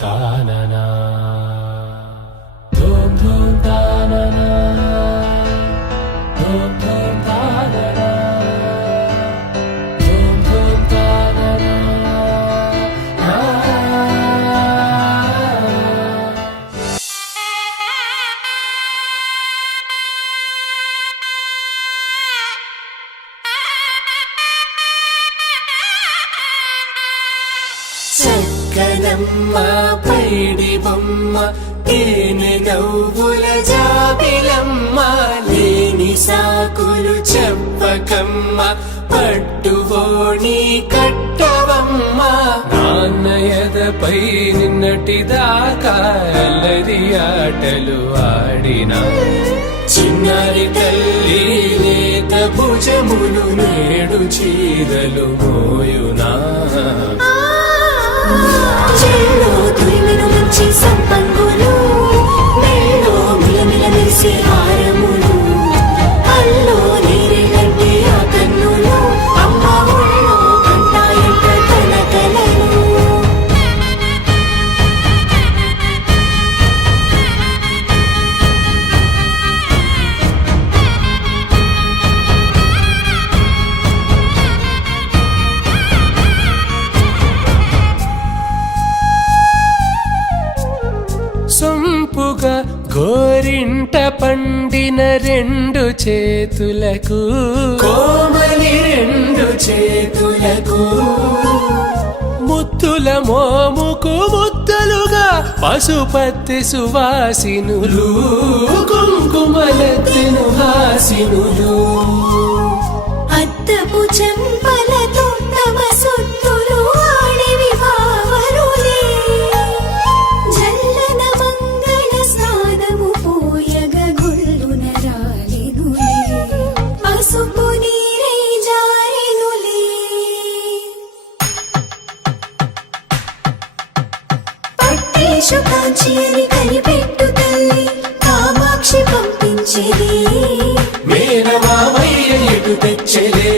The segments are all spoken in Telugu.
తాననా ధూమ్ ధూమ్ తాననా ధూమ్ ధూమ్ తాననా ధూమ్ ధూమ్ తాననా చక్కనమ్మ పైడి బొమ్మ తేనె నవ్వుల జాబిలమ్మ లేని సాకులు చెప్పకమ్మ పట్టువోణి కట్టవమ్మ నాన్నయదపై నిన్నటిదాకా అల్లరి ఆటలు ఆడినా చిన్నారి తల్లి లేత భుజములు నేడు చీరలు మోయునా చెల్లో తురిమిను మంచి సంపంగులు మెల్లో మిలమిల మెరిసే హారములు అల్లో నీరెళ్ళంటే ఆ కన్నులు అమ్మ ఒళ్ళో కంటాయంట తన కలలు సొంపుగా గోరింట పండిన రెండు చేతులకు కోమలి రెండు చేతులకు ముత్తుల మోముకు ముద్దలుగా పశుపతి సువాసినులు కుంకుమలెత్తిను హాసినులు అద్దపు చెంపలతో తమ సొత్తులు ఆడివి వావరులే జల్లన మంగళ స్నానము పోయగ గొల్లున రాలినులే పసుపు నీరై జారినులే పట్టేశు కాంచి అని కనిపెట్టు తల్లి కామాక్షి పంపించేది మేనమామయ్య ఎటు తెచ్చలే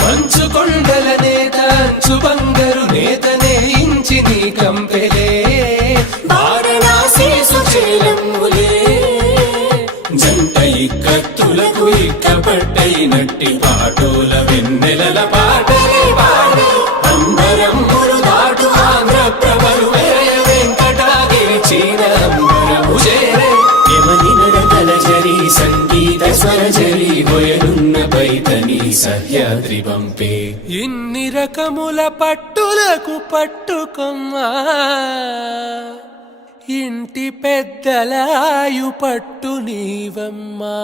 మంచు కొండల నేత అంచు బంగారు నేతనే ఇంచి నీ కంపెలే వారణాసి సుచేలమ్ములే జంట ఇక్కత్తులకు ఇక్కపట్టైనట్టి పాటోల వెన్నెలల పాటలే పాడే అంబరమ్ములు దాటు ఆంధ్ర ప్రభలు వెంకటాగిరి చీన అంబరము చేరే యమని నడకల జరి సంగీత స్వరజరి బొయలున్న పైతని సహ్యాద్రి పంపే ఇన్ని రకముల పట్టులకు పట్టుకొమ్మా ఇంటి పెద్దలాయు పట్టు నీవమ్మా